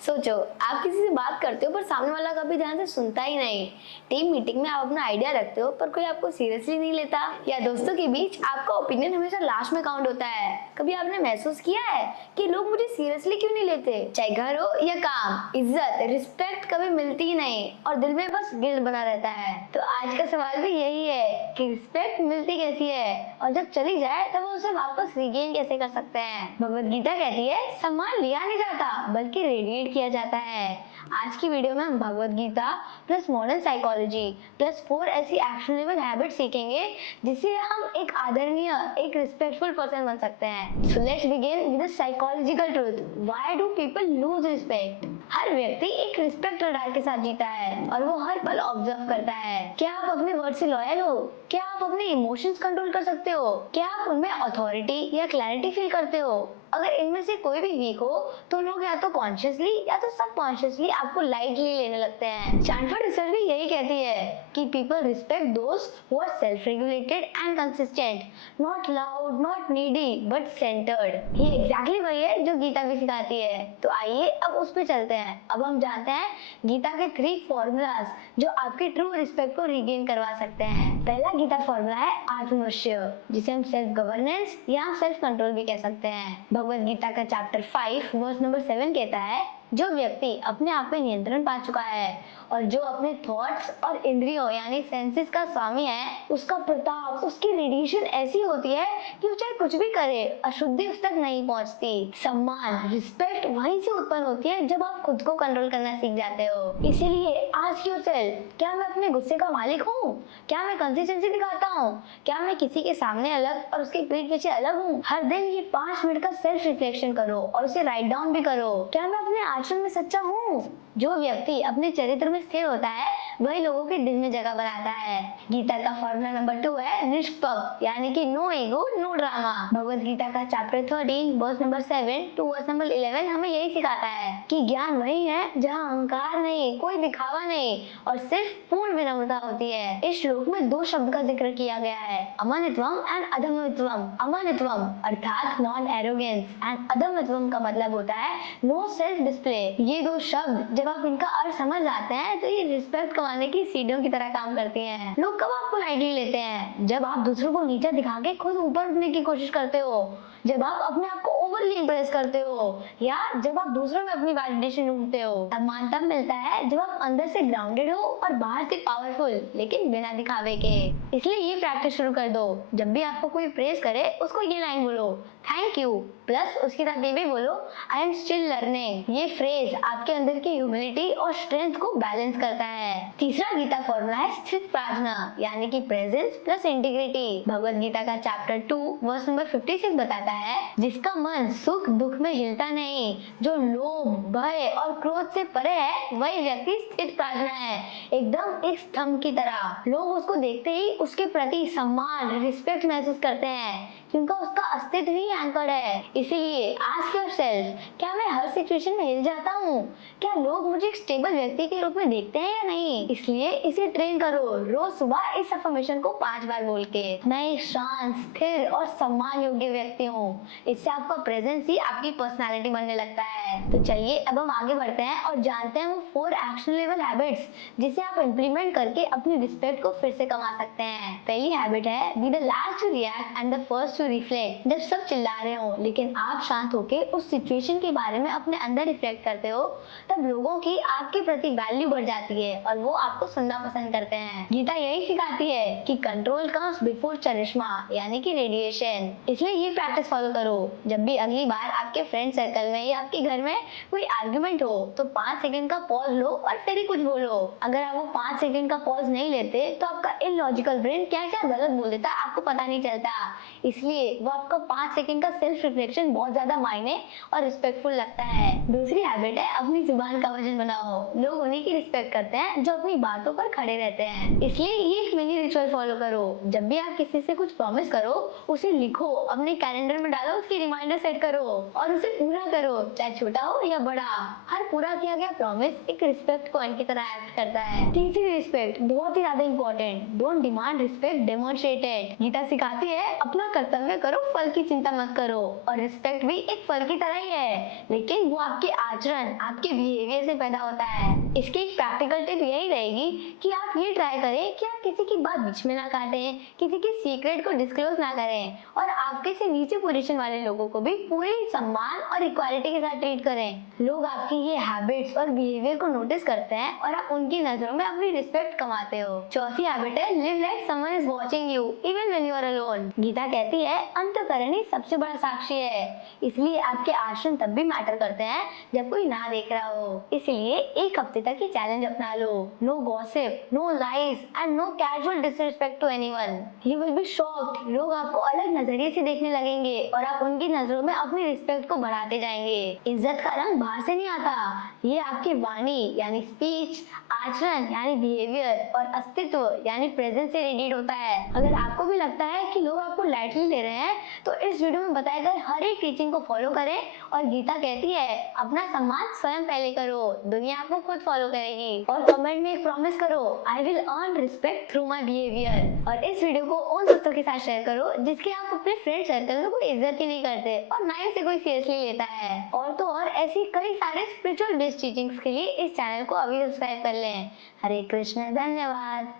सोचो, आप किसी से बात करते हो पर सामने वाला कभी ध्यान से सुनता ही नहीं। टीम मीटिंग में आप अपना आइडिया रखते हो पर कोई आपको सीरियसली नहीं लेता। या दोस्तों के बीच आपका ओपिनियन हमेशा लास्ट में काउंट होता है। कभी आपने महसूस किया है कि लोग मुझे सीरियसली क्यों नहीं लेते? चाहे घर हो या काम, इज्जत रिस्पेक्ट कभी मिलती ही नहीं और दिल में बस गिल्ट बना रहता है। तो आज का सवाल भी यही है कि रिस्पेक्ट मिलती कैसी है और जब चली जाए तब उसे वापस रिगेन कैसे कर सकते हैं। भगवत गीता कहती है, सम्मान लिया नहीं जाता बल्कि रेडिएट किया जाता है। आज की वीडियो में हम Bhagavad Gita plus modern psychology plus 4 ऐसी एक्शनेबल हैबिट सीखेंगे जिससे हम एक आदरणीय, एक रिस्पेक्टफुल पर्सन बन सकते हैं। So let's begin with the psychological truth. Why do people lose respect? हर व्यक्ति एक रिस्पेक्ट रडार के साथ जीता है और वो हर पल ऑब्जर्व करता है। क्या आप अपने वर्ड से लॉयल हो? क्या आप अपने इमोशंस कंट्रोल कर सकते हो? क्या आप उनमें अथॉरिटी या क्लैरिटी फील करते हो? अगर इनमें से कोई भी वीक हो तो लोग या तो कॉन्शियसली या तो सबकॉन्शियसली आपको लाइटली लेने लगते हैं। स्टैनफोर्ड रिसर्च भी यही कहती है कि people respect those who are self regulated and consistent, not loud, not needy but centred. ये एग्जैक्टली वही है जो गीता भी सिखाती है। तो आइए अब उस पे चलते हैं। अब हम जानते हैं गीता के 3 फॉर्मूलाज जो आपके ट्रू रिस्पेक्ट को रिगेन करवा सकते हैं। पहला गीता फॉर्मूला है आत्मवश्य, जिसे हम सेल्फ गवर्नेंस या सेल्फ कंट्रोल भी कह सकते हैं। भगवत गीता का चैप्टर 5 वर्स नंबर 7 कहता है, जो व्यक्ति अपने आप पे नियंत्रण पा चुका है और जो अपने थॉट्स और इंद्रियों यानी सेंसेस का स्वामी है, उसका प्रताप, उसकी रेडिएशन ऐसी होती है कि वो चाहे कुछ भी करे अशुद्धि उस तक नहीं पहुंचती। सम्मान, रिस्पेक्ट वहीं से उत्पन्न होती है जब आप खुद को कंट्रोल करना सीख जाते हो। इसीलिए आस्क योरसेल्फ, क्या मैं अपने गुस्से का मालिक हूँ? क्या मैं कंसिस्टेंसी दिखाता हूँ? क्या मैं किसी के सामने अलग और उसके पीठ पीछे अलग हूँ? हर दिन ये 5 मिनट का सेल्फ रिफ्लेक्शन करो और उसे राइट डाउन भी करो। क्या मैं अपने आचरण में सच्चा हूँ? जो व्यक्ति अपने चरित्र में स्थिर होता है वही लोगों के दिल में जगह बनाता है। गीता का फॉर्मूला नंबर 2 है निष्पक्ष, यानी कि no ego no drama. Bhagavad Gita का chapter 13 verse number 7 to verse number 11 हमें यही सिखाता है कि ज्ञान वही है जहाँ अहंकार नहीं, कोई दिखावा नहीं और सिर्फ पूर्ण विनम्रता होती है। इस श्लोक में 2 शब्द का जिक्र किया गया है, अमानित्वम एंड अधमत्वम। अमानित्वम अर्थात नॉन एरोगेंस एंड अधमत्वम का मतलब होता है नो सेल्फ डिस्प्ले। ये 2 शब्द जब आप इनका अर्थ समझ जाते हैं तो ये रिस्पेक्ट कमाने की सीढ़ियों की तरह काम करती हैं। लोग कब आपको लाइटली लेते हैं? जब आप दूसरों को नीचा दिखा के खुद ऊपर उठने की कोशिश करते हो, जब आप अपने आप को ओवरली इंप्रेस करते हो या जब आप दूसरों में अपनी वैलिडेशन ढूंढते हो। सम्मान तब मिलता है जब आप अंदर से ग्राउंडेड हो और बाहर से पावरफुल, लेकिन बिना दिखावे के। इसलिए ये प्रैक्टिस शुरू कर दो। जब भी आपको कोई प्रेज करे उसको ये लाइन बोलो, थैंक यू, प्लस उसके साथ ये भी बोलो, आई एम स्टिल लर्निंग। ये फ्रेज आपके अंदर की ह्यूमिलिटी और स्ट्रेंथ को बैलेंस करता है। तीसरा गीता फॉर्मूला है स्थित प्रार्थना, यानी कि प्रेजेंस प्लस इंटीग्रिटी। भगवत गीता का चैप्टर 2 वर्स नंबर 56 बताता है, जिसका मन सुख दुख में हिलता नहीं, जो लोभ, भय और क्रोध से परे है, वही व्यक्ति स्थित प्रार्थना है, एकदम एक स्तंभ की तरह। लोग उसको देखते ही उसके प्रति सम्मान, रिस्पेक्ट महसूस करते हैं क्योंकि उसका अस्तित्व ही एंकर्ड है। इसीलिए आस्क योरसेल्फ, क्या मैं हर सिचुएशन में हिल जाता हूँ? क्या लोग मुझे एक स्टेबल व्यक्ति के रूप में देखते हैं या नहीं? इसलिए इसे ट्रेन करो। रोज सुबह इस अफर्मेशन को 5 बार बोल के, मैं एक शांत, स्थिर और सम्मान योग्य व्यक्ति हूँ। इससे आपका प्रेजेंस ही आपकी पर्सनालिटी बनने लगता है। तो चलिए अब हम आगे बढ़ते हैं और जानते हैं वो 4 एक्शनेबल हैबिट्स जिसे आप इम्प्लीमेंट करके अपनी रिस्पेक्ट को फिर से कमा सकते हैं। पहली हैबिट है, be the last to react and the first to reflect. जब सब चिल्ला रहे हो लेकिन आप शांत होके उस सिचुएशन के बारे में अपने अंदर रिफ्लेक्ट करते हो, तब लोगों की आपके प्रति वैल्यू बढ़ जाती है और वो आपको सुनना पसंद करते हैं। गीता यही सिखाती है कि कंट्रोल कम्स बिफोर चरिश्मा, यानी कि रेडिएशन। इसलिए ये प्रैक्टिस फॉलो करो। जब भी अगली बार आपके फ्रेंड सर्कल में या आपके घर में कोई आर्गुमेंट हो तो 5 सेकंड का पॉज लो और फिर ही कुछ बोलो। अगर आप वो 5 सेकंड का पॉज नहीं लेते तो आपका इलॉजिकल ब्रेन क्या क्या गलत बोल देता आपको पता नहीं चलता। इसलिए वो आपका 5 सेकंड का सेल्फ रिफ्लेक्शन बहुत ज्यादा मायने और रिस्पेक्टफुल लगता है। दूसरी हैबिट है, अपनी जुबान का वजन बनाओ। लोग उन्हीं की रिस्पेक्ट करते हैं जो अपनी बातों पर खड़े रहते हैं। इसलिए ये एक मिनी रिचुअल फॉलो करो। जब भी आप किसी से कुछ प्रॉमिस करो उसे लिखो, अपने कैलेंडर में डालो, उसकी रिमाइंडर सेट करो और उसे पूरा करो, चाहे छोटा हो या बड़ा। हर पूरा किया गया प्रॉमिस एक रिस्पेक्ट पॉइंट की तरह एक्ट करता है। तीसरी रिस्पेक्ट बहुत ही ज्यादा important, don't demand respect, demonstrate it. Gita सिखाती है अपना कर्तव्य कर्म करो, फल की चिंता मत करो। और रिस्पेक्ट भी एक फल की तरह ही है, लेकिन वो आपके आचरण, आपके बिहेवियर से पैदा होता है। इसकी एक प्रैक्टिकल टिप यही रहेगी कि आप ये ट्राई करें कि आप किसी की बात बीच में ना काटें, किसी के सीक्रेट को डिस्क्लोज ना करें, और आपके से नीचे पोजीशन वाले लोगों को भी पूरे सम्मान और इक्वालिटी के साथ ट्रीट करें। लोग आपकी ये हैबिट्स और बिहेवियर को नोटिस करते हैं और आप उनकी नजरों में अपनी रिस्पेक्ट कमाते हो। चौथी हैबिट है live like someone is watching you even when you are alone. Gita कहती है अंतःकरण ही सबसे बड़ा साक्षी है, इसलिए आपके आचरण तब भी मैटर करते हैं जब कोई ना देख रहा हो। इसलिए एक हफ्ते तक ये चैलेंज अपना लो। No gossip, no lies and no casual disrespect to anyone. You will be shocked, लोग आपको अलग नजरिए से देखने लगेंगे और आप उनकी नजरों में अपनी रिस्पेक्ट को बढ़ाते जाएंगे। इज्जत का रंग बाहर से नहीं आता, ये आपकी वाणी यानी स्पीच, आचरण यानी बिहेवियर और अस्तित्व यानी प्रेजेंस से रेडिएट होता है। अगर आपको भी लगता है कि लोग आपको लाइटली ले रहे हैं, तो इस वीडियो में बताए गए हर एक टीचिंग को फॉलो करें। और गीता कहती है अपना सम्मान स्वयं पहले करो, दुनिया आपको खुद फॉलो करेगी। और कमेंट में एक प्रॉमिस करो, I will earn respect through my behaviour. और इस वीडियो को उन दोस्तों के साथ शेयर करो जिसके आप अपने फ्रेंड सर्कल में कोई इज्जत ही नहीं करते और ना ही से कोई सीरियसली लेता है। और तो और ऐसी कई सारे स्पिरिचुअल बेस्ड टीचिंग्स के लिए इस चैनल को अभी सब्सक्राइब कर लें। हरे कृष्ण, धन्यवाद।